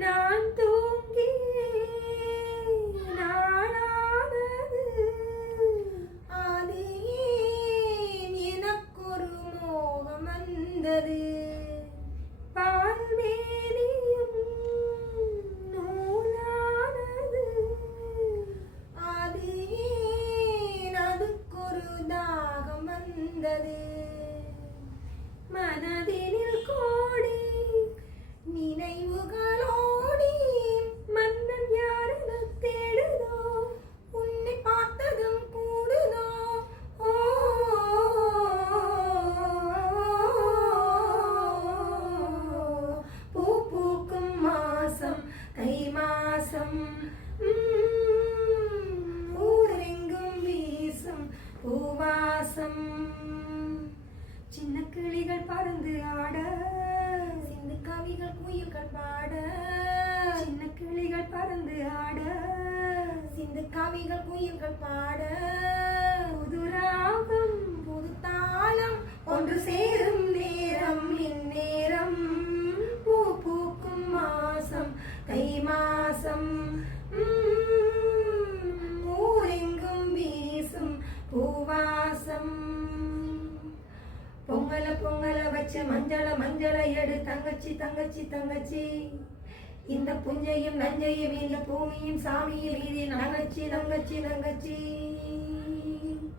நான் தூங்கி நாளானது அது ஏன் எனக்கொரு மோகம் வந்தது பால்மேனியும் நூலானது அது ஏன் அதுக்கொரு தாகம் வந்தது மனதினில் கோடி நினைவுகளோடி மன்னன் யாரென தேடுதோ உன்னை பார்த்ததும் கூடுதோ ஓ பூ பூக்கும் மாசம் தை மாசம் ஊரெங்கும் வீசும் பூவாசம் சின்ன கிளிகள் பறந்து ஆட சிந்து கவிகள் குயில்கள் பாட சின்ன கிளிகள் பறந்து ஆட சிந்து கவிகள் குயில்கள் பாட புது ராகம் புது தாளம் ஒன்று சேரும் நேரம் இந்நேரம் பூ பூக்கும் மாசம் தை மாசம் ஊரெங்கும் வீசும் பூவாசம் பொங்கல பொங்கல வச்சு மஞ்சள மஞ்சள எடு தங்கச்சி தங்கச்சி தங்கச்சி இந்த புஞ்சையும் நஞ்சையும் இந்த பூமியும் சாமியும் மீதி தங்கச்சி தங்கச்சி தங்கச்சி